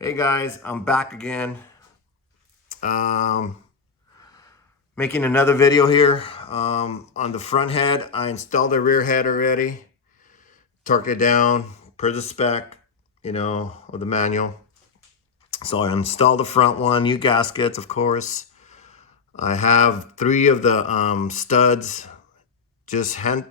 Hey guys, I'm back again. Making another video here. On the front head, I installed the rear head already. Torque it down per the spec, of the manual. So I installed the front one, new gaskets, of course. I have 3 of the studs just hand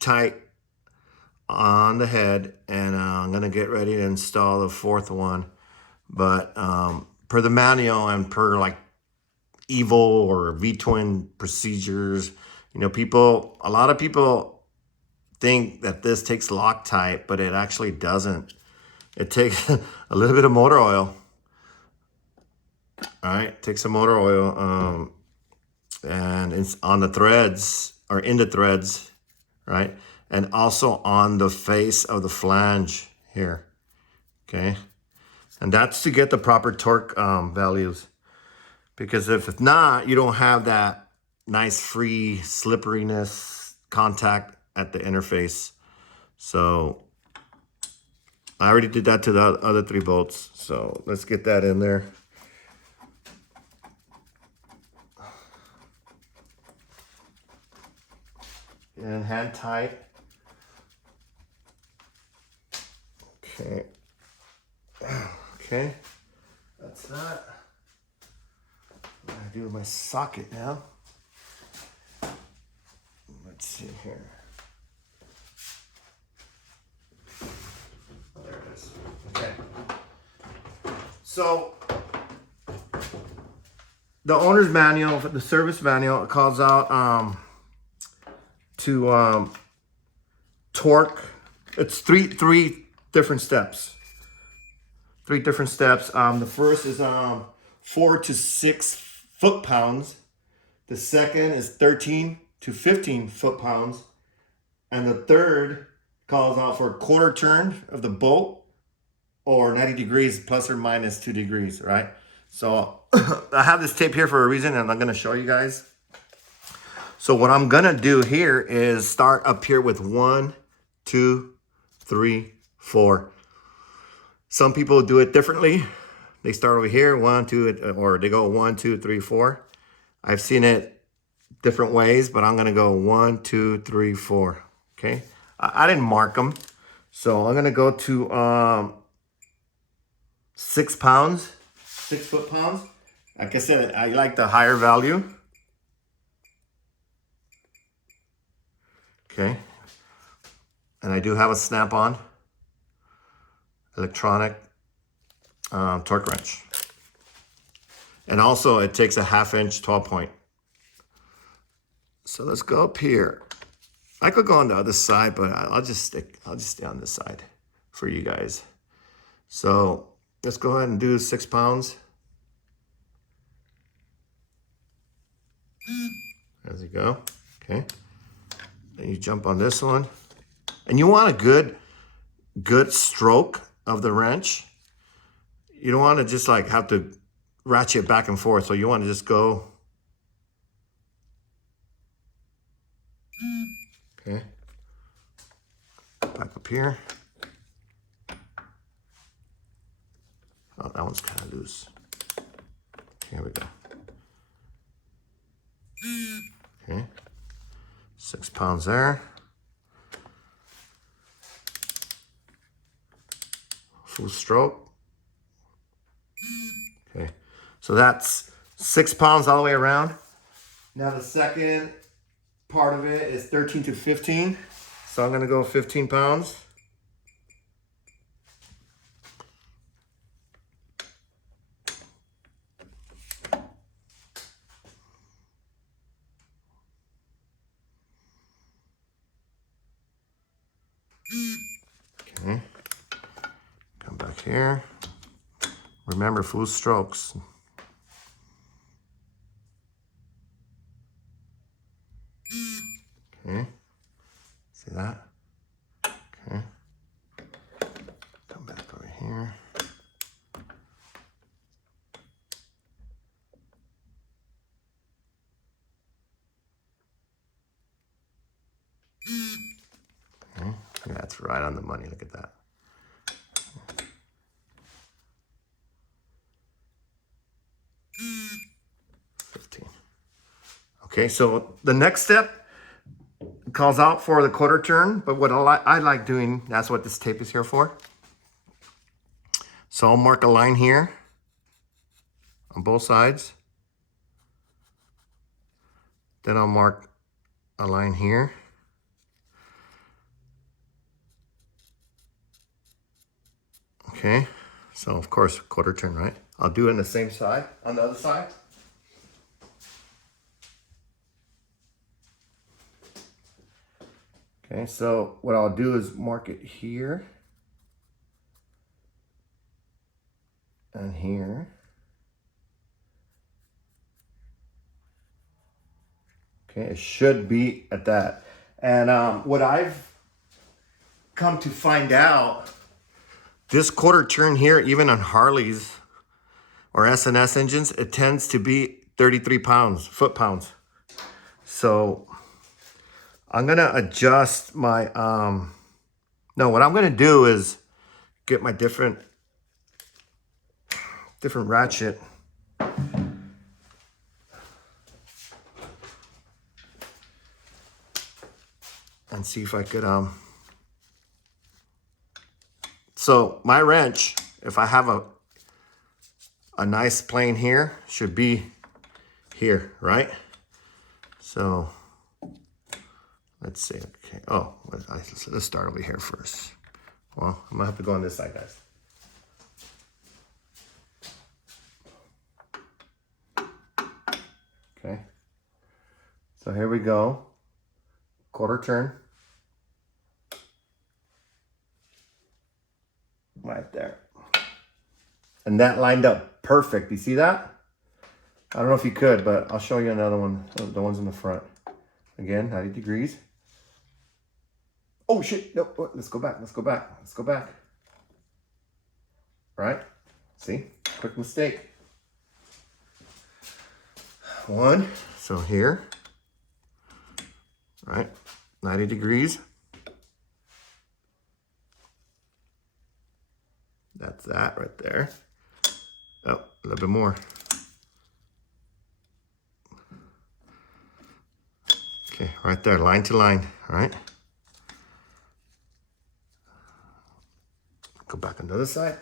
tight on the head, and I'm gonna get ready to install the 4th one. But per the manual and per like Evo or V-twin procedures, a lot of people think that this takes Loctite, but it actually doesn't. It takes a little bit of motor oil. All right, it takes some motor oil, and it's on the threads or in the threads, right? And also on the face of the flange here, okay? And that's to get the proper torque values. Because if not, you don't have that nice free slipperiness contact at the interface. So I already did that to the other 3 bolts. So let's get that in there. And hand tight. Okay. Okay. That's that. What do I do with my socket now? Let's see here. There it is. Okay. So the owner's manual, the service manual, calls out to torque. It's three different steps. 3 different steps. The first is 4 to 6 foot-pounds. The second is 13 to 15 foot-pounds. And the third calls out for a quarter turn of the bolt or 90 degrees plus or minus 2 degrees, right? So I have this tape here for a reason, and I'm going to show you guys. So what I'm going to do here is start up here with 1, 2, 3, 4. Some people do it differently. They start over here, 1, 2, or they go 1, 2, 3, 4. I've seen it different ways, but I'm gonna go 1, 2, 3, 4. Okay, I didn't mark them, so I'm gonna go to 6 pounds, 6 foot-pounds. Like I said, I like the higher value. Okay, and I do have a snap-on electronic torque wrench. And also it takes a 1/2 inch 12 point. So let's go up here. I could go on the other side, but I'll just stay on this side for you guys. So let's go ahead and do 6 pounds. There you go. Okay. Then you jump on this one. And you want a good stroke of the wrench. You don't want to just like have to ratchet back and forth. So you want to just go. Okay. Back up here. Oh, that one's kind of loose. Here we go. Okay. 6 pounds there. Full stroke. Okay. So that's 6 pounds all the way around. Now the second part of it is 13 to 15. So I'm gonna go 15 pounds. Okay. Come back here. Remember, full strokes. Okay. See that? Okay. Come back over here. Okay. Yeah, that's right on the money. Look at that. Okay, so the next step calls out for the quarter turn, but what I like doing, that's what this tape is here for. So I'll mark a line here on both sides. Then I'll mark a line here. Okay, so of course, quarter turn, right? I'll do it on the same side, on the other side. Okay, so what I'll do is mark it here and here. Okay, it should be at that. And what I've come to find out, this quarter turn here, even on Harleys or S&S engines, it tends to be 33 pounds, foot-pounds. So I'm gonna adjust my, no, what I'm gonna do is get my different ratchet. And see if I could, so my wrench, if I have a nice plane here, should be here, right? So let's see, okay. Oh, let's start over here first. Well, I'm gonna have to go on this side, guys. Okay, so here we go, quarter turn. Right there. And that lined up perfect. You see that? I don't know if you could, but I'll show you another one. The ones in the front. Again, 90 degrees. Oh shit, no, let's go back, let's go back, let's go back. Right? See? Quick mistake. One, so here. Right? 90 degrees. That's that right there. Oh, a little bit more. Okay, right there, line to line, all right? Go back on the other side.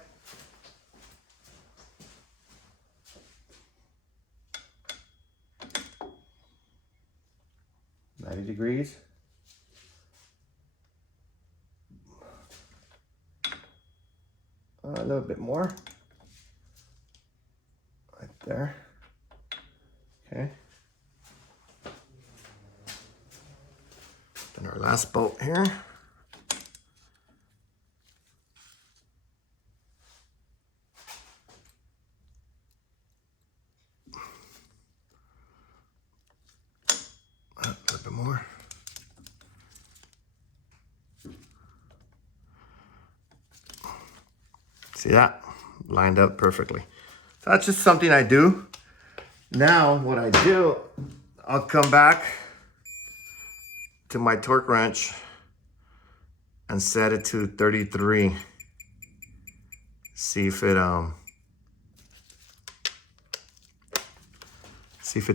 $90 degrees. A little bit more. Right there. Okay. Then our last bolt here. A little bit more. See that? Lined up perfectly. So that's just something I do. Now what I do, I'll come back to my torque wrench and set it to 33. See if it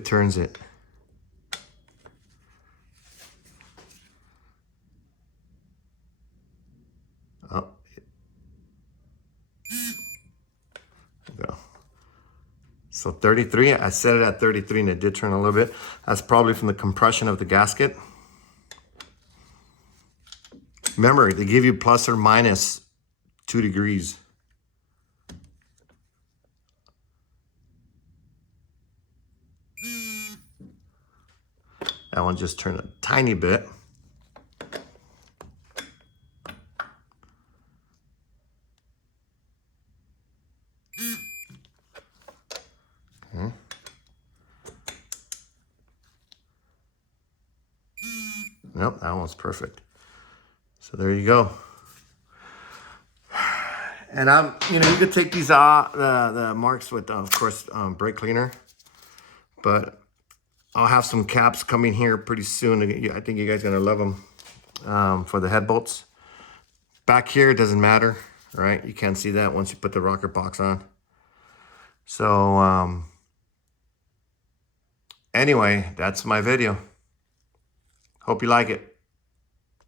turns it. Oh. Go. So 33, I set it at 33 and it did turn a little bit. That's probably from the compression of the gasket. Remember, they give you plus or minus 2 degrees. That one just turned a tiny bit. Okay. Nope, that one's perfect. So there you go. And you could take these the marks with, of course, brake cleaner. But I'll have some caps coming here pretty soon. I think you guys are gonna love them for the head bolts. Back here, it doesn't matter, right? You can't see that once you put the rocker box on. So, Anyway, that's my video. Hope you like it.